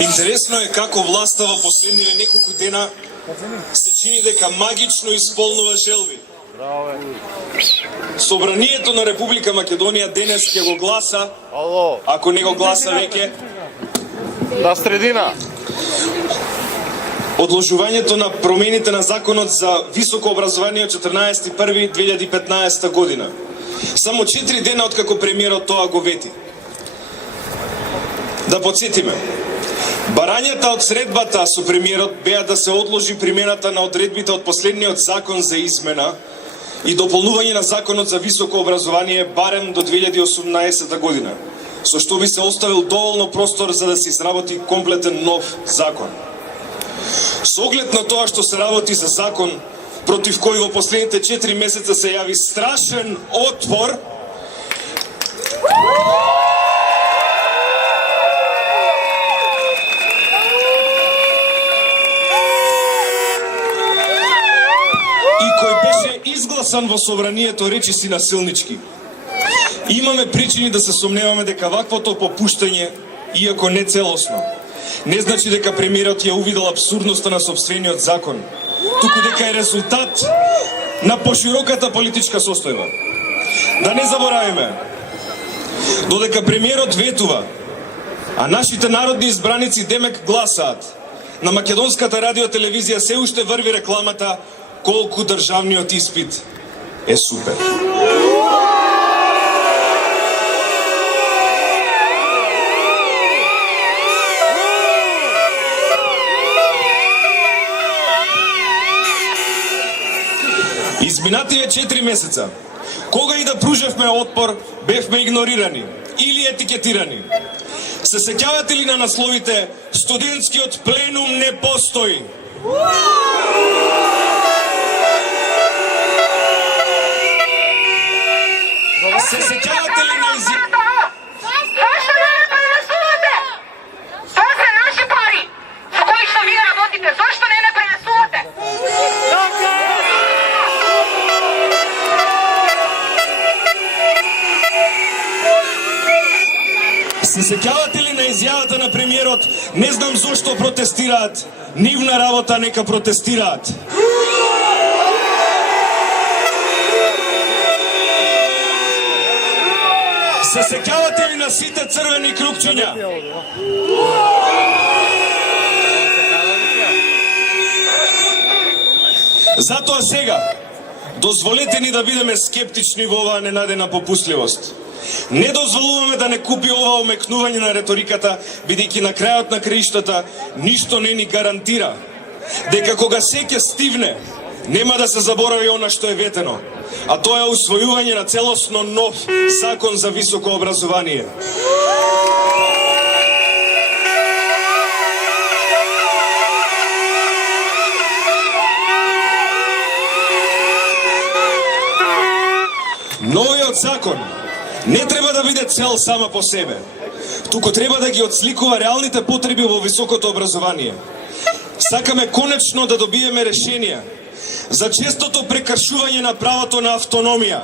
Интересно е како власта во последниве неколку дена се чини дека магично исполнува желби. Собранието на Република Македонија денес ќе го гласа, ако не го гласа веќе, На средина. одложувањето на промените на законот за високо образование од 14.1.2015 година. Само 4 дена откако премиерот тоа го вети. Да подсетиме, барањата од средбата со премиерот беа да се одложи примената на одредбите од последниот закон за измена и дополнување на законот за високо образование барем до 2018 година, со што би се оставил доволно простор за да се изработи комплетен нов закон. Со оглед на тоа што се работи за закон против кој во последните 4 месеца се јави страшен отпор, и кој беше изгласан во собранието речиси насилнички. Имаме причини да се сомневаме дека ваквото попуштање, иако не целосно, не значи дека премиерот ја увидел абсурдноста на сопствениот закон, туку дека е резултат на пошироката политичка состојба. Да не забораваме, додека премиерот ветува, а нашите народни избраници демек гласаат, на македонската радиотелевизија се уште врви рекламата колку државниот испит е супер. Изминативе 4 месеца, кога и да пружевме отпор, бевме игнорирани или етикетирани. Се сеќавате ли на насловите "Студентскиот пленум не постои"? Се сеќавате ли на Зашто не пренесувате? Тоа се наши пари, со кои што вие работите. Зашто не пренесувате? Се сеќавате ли на изјавата на премиерот "Не знам зошто протестираат, нивна работа нека протестираат"? Се сеќавате ли на сите црвени крупчиња? Затоа сега, дозволете ни да бидеме скептични во оваа ненадена попустливост. Не дозволуваме да не купи ова омекнување на реториката, бидејќи на крајот на краиштата ништо не ни гарантира дека кога се ќе стивне, нема да се заборави она што е ветено, а тоа е усвојување на целосно нов закон за високо образование. Новиот закон не треба да биде цел сама по себе, туку треба да ги отсликува реалните потреби во високото образование. Сакаме конечно да добиеме решенија за честото прекршување на правото на автономија,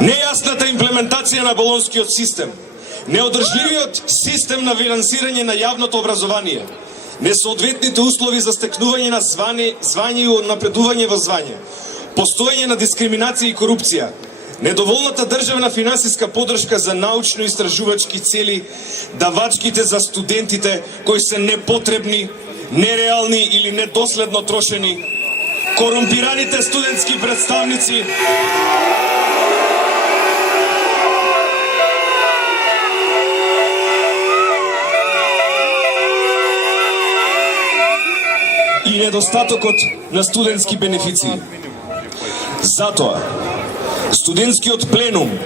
нејасната имплементација на болонскиот систем, неодржливиот систем на финансирање на јавното образование, несоодветните услови за стекнување на звање и напредување во звање, постоење на дискриминација и корупција, недоволната државна финансиска поддршка за научно-истражувачки цели, давачките за студентите кои се непотребни, нереални или недоследно трошени, корумпираните студентски представници, и недостатокот на студентски бенефиции. Затоа, студентскиот пленум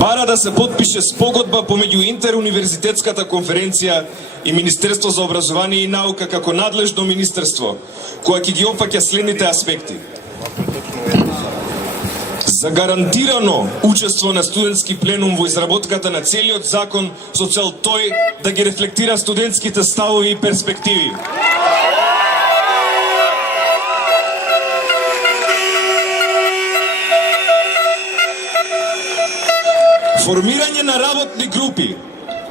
бара да се подпише спогодба помеѓу Интеруниверзитетската конференција и Министерство за образование и наука како надлежно министерство, која ќе ги опфаќа следните аспекти: за гарантирано учество на студентски пленум во изработката на целиот закон со цел тој да ги рефлектира студентските ставови и перспективи. Формирање на работни групи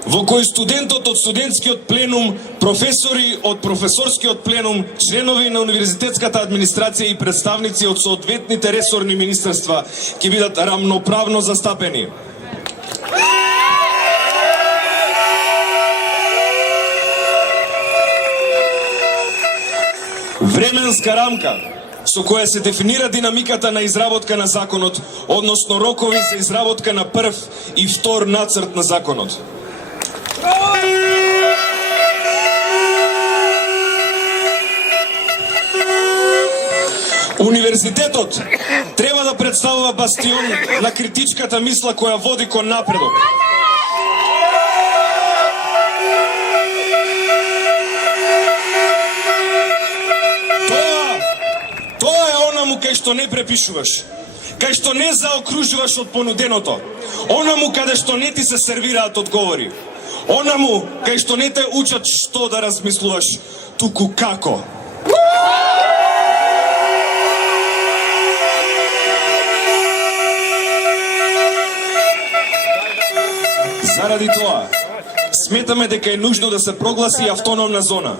во кој студентот од студентскиот пленум, професори од професорскиот пленум, членови на универзитетската администрација и представници од соодветните ресорни министерства ќе бидат рамноправно застапени. Временска рамка со која се дефинира динамиката на изработка на законот, односно рокови за изработка на прв и втор нацрт на законот. Универзитетот треба да представува бастион на критичката мисла која води кон напредок. Тоа е онаму кај што не препишуваш, кај што не заокружуваш од понуденото, онаму каде што не ти се сервираат одговори, онаму кај што не те учат што да размислуваш, туку како. Заради тоа, сметаме дека е нужно да се прогласи автономна зона.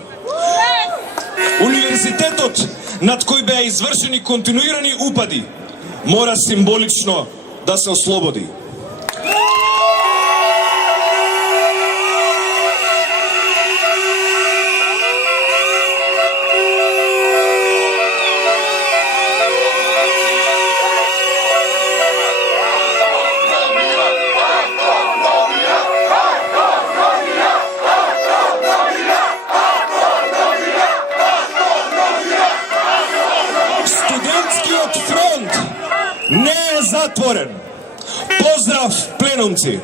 Универзитетот, над кој беа извршени континуирани упади, мора символично да се ослободи. Студентскиот фронт не е затворен. Поздрав, пленумци!